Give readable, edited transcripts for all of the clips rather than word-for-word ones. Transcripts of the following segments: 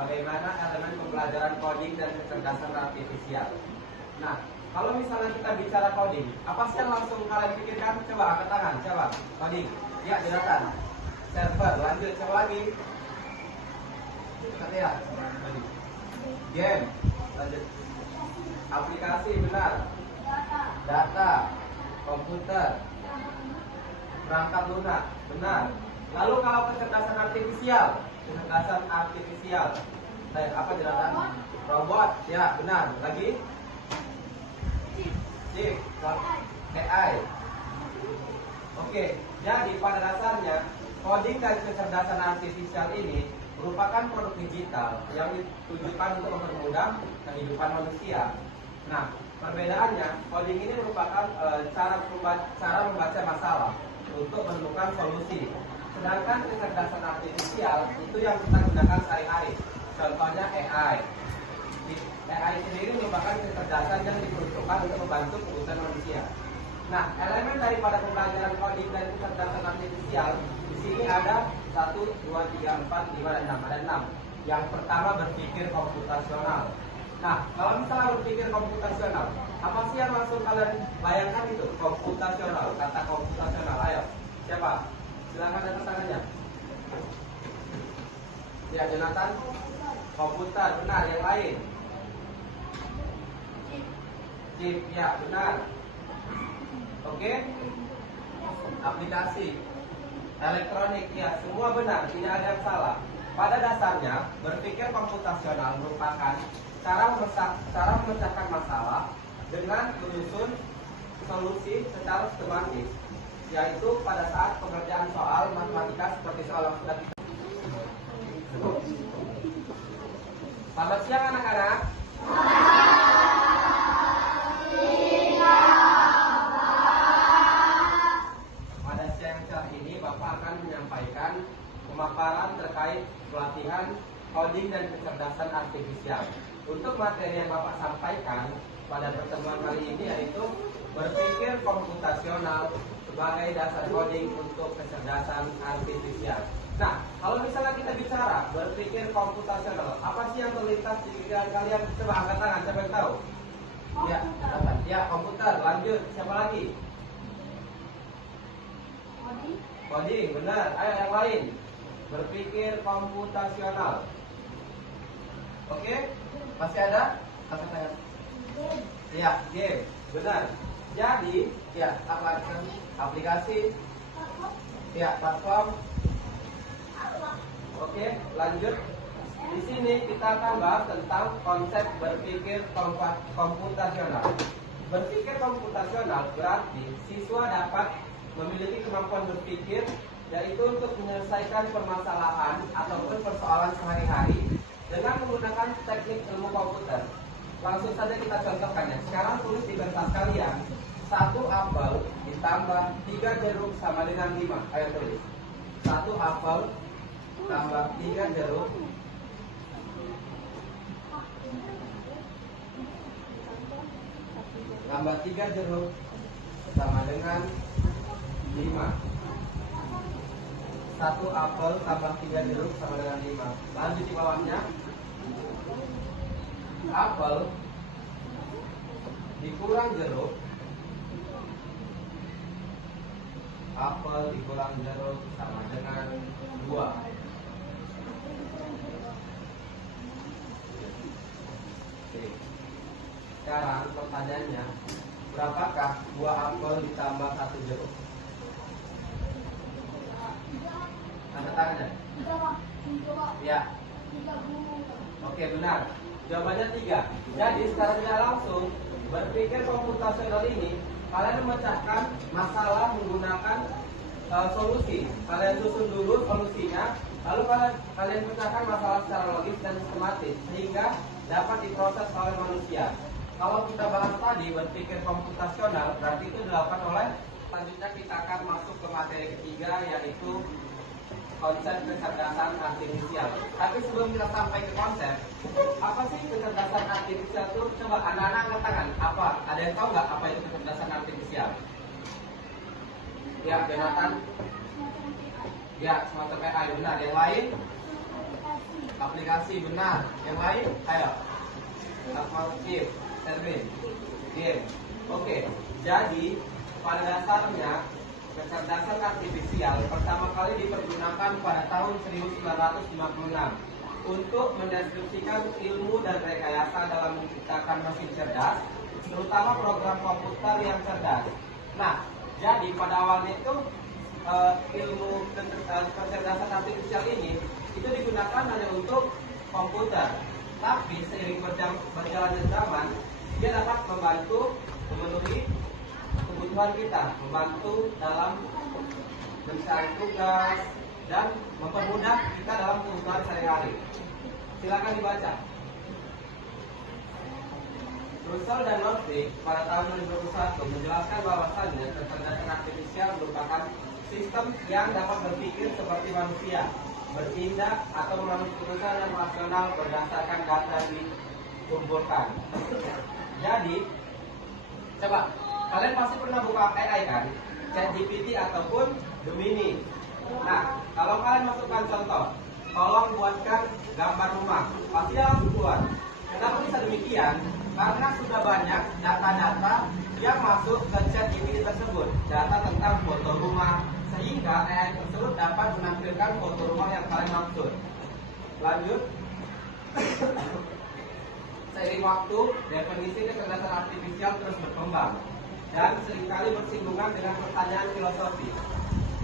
bagaimana elemen pembelajaran coding dan kecerdasan artifisial. Nah, kalau misalnya kita bicara coding, apa sih yang langsung kalian pikirkan? Coba angkat tangan, coba. Coding. Ya, Jonathan. Server, lanjut, coba lagi. Ya. Game, lanjut. Aplikasi, benar. Data, komputer, perangkat lunak, benar. Lalu kalau kecerdasan artifisial, apa Jonathan? Robot, ya, benar. Lagi? Chip, AI. Oke, jadi pada dasarnya coding dan kecerdasan artifisial ini merupakan produk digital yang ditujukan untuk mempermudah kehidupan manusia. Nah, perbedaannya, coding ini merupakan cara membaca masalah untuk menemukan solusi. Sedangkan kecerdasan artifisial itu yang kita gunakan sehari-hari. Contohnya AI. AI sendiri merupakan kecerdasan yang diperuntukkan untuk membantu kebutuhan manusia. Nah, elemen daripada pembelajaran coding dan kecerdasan artifisial di sini ada 1, 2, 3, 4, 5, dan 6. Ada 6. Yang pertama berpikir komputasional. Nah, kalau misalnya berpikir komputasional, apa sih yang langsung kalian bayangkan itu? Komputasional, kata komputasional. Ayo, siapa? Silakan datang tangannya. Ya, Jonathan. Komputer, benar. Yang lain? Chip, ya, benar. Oke. Aplikasi elektronik, ya, semua benar, tidak ada yang salah. Pada dasarnya, berpikir komputasional merupakan cara memecahkan masalah dengan menyusun solusi secara sistematis, yaitu pada saat pengerjaan soal matematika seperti soal yang sudah kita. Selamat siang anak-anak. Pada siang cerah ini Bapak akan menyampaikan pemaparan terkait pelatihan coding dan kecerdasan artifisial. Untuk materi yang Bapak sampaikan pada pertemuan kali ini yaitu berpikir komputasional sebagai dasar coding untuk kecerdasan artifisial. Nah, kalau misalnya kita bicara berpikir komputasional, apa sih yang terlintas di pikiran kalian? Coba angkat tangan, siapa yang tahu? Ya, ya, komputer. Lanjut, siapa lagi? Coding, benar. Ayo yang lain. Berpikir komputasional. Oke? Masih ada? Angkat tangan. Ya, game, benar. Jadi, ya, aplikasi, ya, platform. Oke, lanjut. Di sini kita akan bahas tentang konsep berpikir komputasional. Berpikir komputasional berarti siswa dapat memiliki kemampuan berpikir, yaitu untuk menyelesaikan permasalahan ataupun persoalan sehari-hari dengan menggunakan teknik ilmu komputer. Langsung saja kita contohkan ya. Sekarang tulis di kertas kalian, 1 apel ditambah 3 jeruk sama dengan 5. Ayo tulis. 1 apel tambah 3 jeruk tambah 3 jeruk sama dengan 5. 1 apel tambah 3 jeruk sama dengan 5. Lanjut di bawahnya. Apel dikurang jeruk. Apel dikurang jeruk sama dengan 2. Sekarang pertanyaannya, berapakah 2 apel ditambah 1 jeruk? Angkat tangannya. Ya. Oke, benar. Jawabannya 3. Jadi secara tidak langsung berpikir komputasional ini kalian memecahkan masalah menggunakan solusi. Kalian susun dulu solusinya, lalu kalian pecahkan masalah secara logis dan sistematis sehingga dapat diproses oleh manusia. Kalau kita bahas tadi berpikir komputasional, berarti itu dilakukan oleh. Selanjutnya kita akan masuk ke materi ketiga, yaitu konsep kecerdasan artifisial. Tapi sebelum kita sampai ke konsep, apa sih kecerdasan artifisial itu? Coba anak-anak angkat tangan. Apa? Ada yang tahu nggak apa itu kecerdasan artifisial? Ya, Jonathan. Ya, semacam AI, benar. Yang lain? Aplikasi benar. Yang lain? Ayo. Afirmatif. Termin. Game. Oke. Jadi pada dasarnya kecerdasan artifisial pertama kali dipergunakan pada tahun 1956 untuk mendeskripsikan ilmu dan rekayasa dalam menciptakan mesin cerdas, terutama program komputer yang cerdas. Nah, jadi pada awalnya itu ilmu kecerdasan artifisial ini itu digunakan hanya untuk komputer. Tapi seiring berjalannya zaman, dia dapat membantu memenuhi kebutuhan kita, membantu dalam mencari tugas dan mempermudah kita dalam kebutuhan sehari-hari. Silakan dibaca. Russell dan Northwick pada tahun 2021 menjelaskan bahwasannya kecerdasan artifisial merupakan sistem yang dapat berpikir seperti manusia, bertindak atau mengambil keputusan yang rasional berdasarkan data yang dikumpulkan. Jadi, coba kalian pasti pernah buka AI kan, ChatGPT ataupun Gemini. Nah, kalau kalian masukkan contoh, tolong buatkan gambar rumah, pasti dia langsung keluar. Kenapa bisa demikian? Karena sudah banyak data-data yang masuk ke ChatGPT tersebut, data tentang foto rumah, sehingga AI tersebut dapat menampilkan foto rumah yang kalian maksud. Lanjut. Seiring waktu, definisi kecerdasan artifisial terus berkembang dan seringkali bersinggungan dengan pertanyaan filosofi.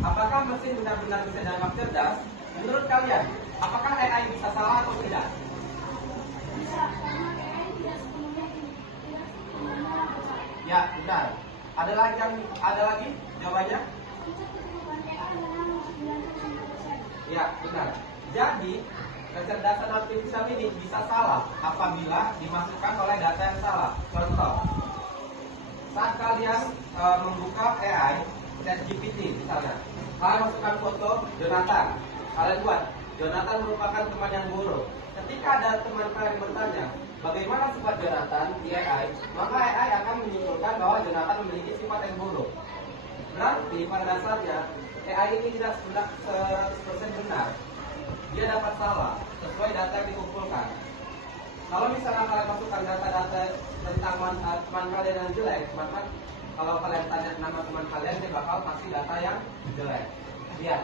Apakah mesin benar-benar bisa dianggap cerdas? Menurut kalian, apakah AI bisa salah atau tidak? Bisa, karena AI tidak sepenuhnya benar. Ya, benar. Ada lagi jawabannya? Kecerdasan AI dalam 99%. Ya, benar. Jadi, kecerdasan artifisial ini bisa salah apabila dimasukkan oleh data yang salah. Contoh, saat kalian membuka AI, ChatGPT misalnya, kalian masukkan foto Jonathan, kalian buat Jonathan merupakan teman yang buruk. Ketika ada teman kalian bertanya, bagaimana sifat Jonathan di AI, maka AI akan menyimpulkan bahwa Jonathan memiliki sifat yang buruk. Berarti pada dasarnya AI ini tidak 100% benar. Dia dapat salah sesuai data yang dikumpulkan. Kalau misalnya kalian masukkan data-data tentang teman kalian yang jelek, maka kalau kalian tanya nama teman kalian, dia bakal kasih data yang jelek. Lihat,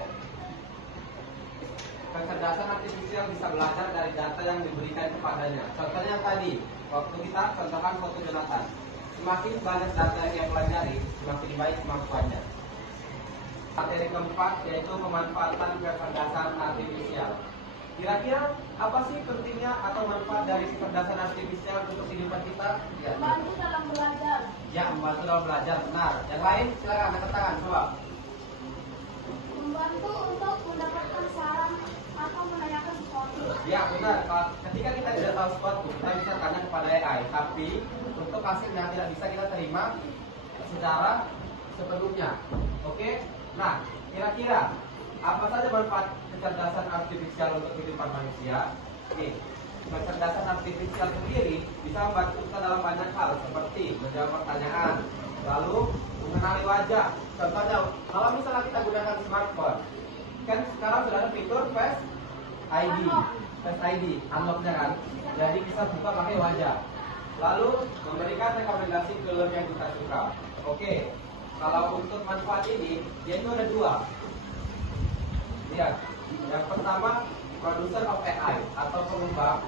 kecerdasan artifisial bisa belajar dari data yang diberikan kepadanya. Contohnya tadi, waktu kita contohkan foto Jonathan, semakin banyak data yang dia pelajari, semakin baik kemampuannya. Materi keempat yaitu pemanfaatan kecerdasan artifisial. Kira-kira apa sih pentingnya atau manfaat dari kecerdasan artifisial untuk kehidupan kita? Ya, Membantu dalam belajar. ya, membantu dalam belajar, benar. Yang lain silakan angkat tangan, coba. Membantu untuk mendapatkan saran atau menanyakan sesuatu. Ya, benar. Ketika kita tidak tahu sesuatu, kita bisa tanya kepada AI. Tapi untuk hasilnya tidak bisa kita terima secara sepenuhnya. Oke? Nah, kira-kira apa saja manfaat kecerdasan artifisial untuk kehidupan manusia? Oke, kecerdasan artifisial sendiri bisa membantu kita dalam banyak hal seperti menjawab pertanyaan, lalu mengenali wajah. Contohnya, kalau misalnya kita gunakan smartphone, kan sekarang sudah ada fitur Face ID, unlocknya kan, jadi bisa buka pakai wajah. Lalu memberikan rekomendasi film yang kita suka. Oke, kalau untuk manfaat ini, dia itu ada dua. Lihat, yang pertama producer of AI atau pengembang,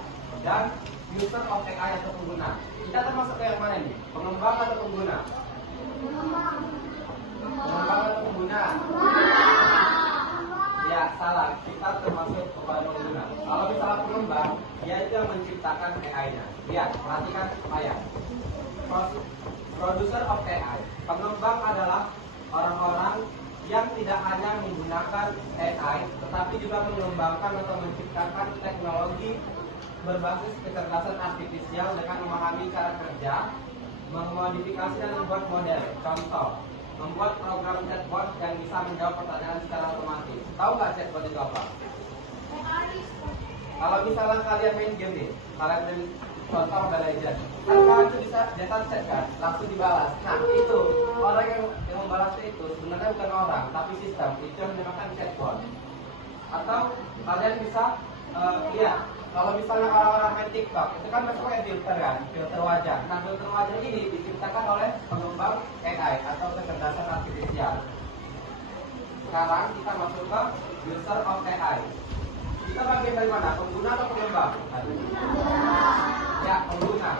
dan user of AI atau pengguna. Kita termasuk ke yang mana nih? Pengembang atau pengguna? Pengembang atau pengguna? Ya, salah. Kita termasuk kepada pengguna. Kalau misalnya pengembang, dia itu yang menciptakan AI-nya. Lihat, perhatikan ayat. Producer of AI. Pengembang adalah orang-orang yang tidak hanya menggunakan AI, tetapi juga mengembangkan atau menciptakan teknologi berbasis kecerdasan artifisial dengan memahami cara kerja, memodifikasi dan membuat model. Contoh, membuat program chatbot yang bisa menjawab pertanyaan secara otomatis. Tahu nggak chatbot itu apa? Kalau misalnya kalian main game nih, kalian main contoh Mobile Legends, kan kalian itu bisa jasa chat kan, langsung dibalas. Nah itu orang yang membalasnya itu sebenarnya bukan orang, tapi sistem itu yang dinamakan chatbot. Atau kalian bisa Iya, kalau misalnya orang-orang main TikTok, itu kan masuknya filter kan, filter wajah. Nah, filter wajah ini diciptakan oleh pengembang AI atau kecerdasan artifisial. Sekarang kita masuk ke user of AI. Kita bagian dari mana? Pengguna atau pengembang? Ya, pengguna.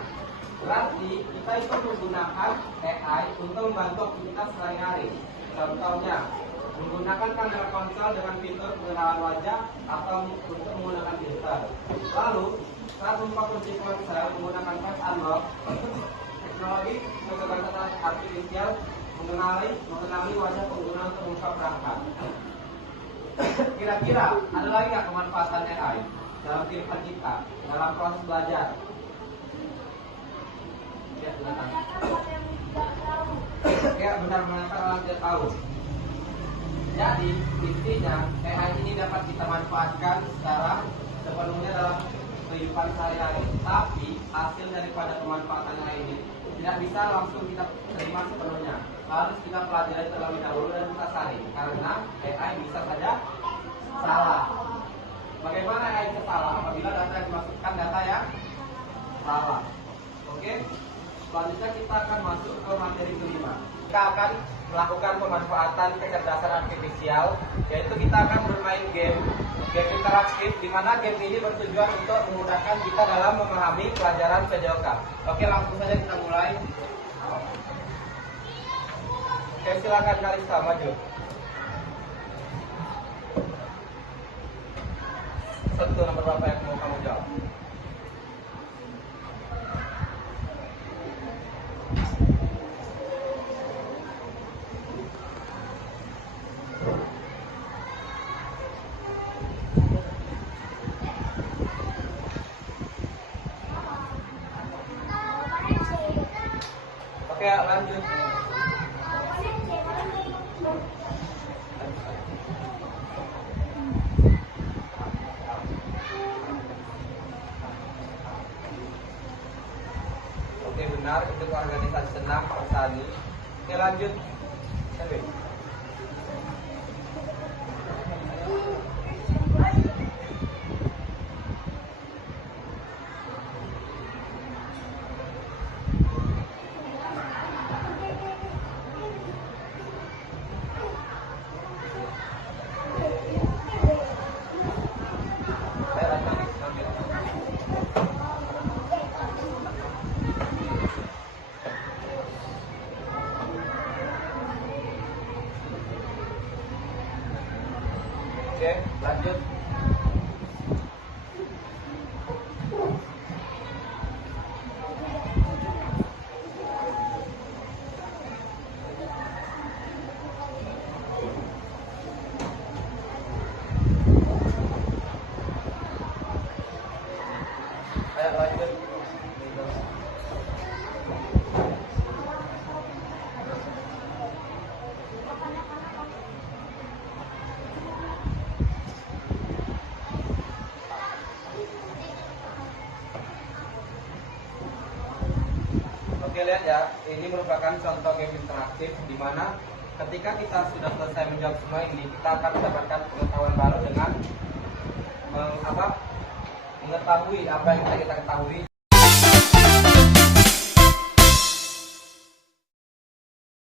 Berarti kita itu menggunakan AI untuk membantu aktivitas sehari-hari. Contohnya, menggunakan kamera ponsel dengan fitur pengenalan wajah atau untuk menggunakan filter. Lalu, saat membuka kunci ponsel menggunakan face unlock, teknologi kecerdasan artifisial mengenali wajah pengguna untuk membuka perangkat. Kira-kira ada lagi nggak kemanfaatan AI dalam kehidupan kita dalam proses belajar? Ya, silakan. Ya, benar menanyakan orang tidak tahu. Jadi intinya AI ini dapat kita manfaatkan secara sepenuhnya dalam kehidupan sehari-hari. Tapi hasil daripada pemanfaatan AI ini tidak bisa langsung kita terima sepenuhnya. Harus kita pelajari terlebih dahulu dan kita saring. Karena AI bisa saja salah. Bagaimana AI itu salah? Apabila data yang dimasukkan data yang salah. Oke? Selanjutnya kita akan masuk ke materi kelima. Kita akan melakukan pemanfaatan kecerdasan artifisial, yaitu kita akan bermain game interaktif, di mana game ini bertujuan untuk memudahkan kita dalam memahami pelajaran PJOK. Oke, langsung saja kita mulai. Oke, silakan Kalista maju. Satu nomor berapa yang mau kamu jawab? Oke, lanjut. Oke, benar, itu organisasi senam Pak Sani. Oke, lanjut. Oke. Ayo, lanjut. Oke, lanjut. Ayo, lanjut. Oke, lihat ya, ini merupakan contoh game interaktif di mana ketika kita sudah selesai menjawab semua ini, kita akan mendapatkan pengetahuan baru dengan mengetahui apa yang kita ketahui.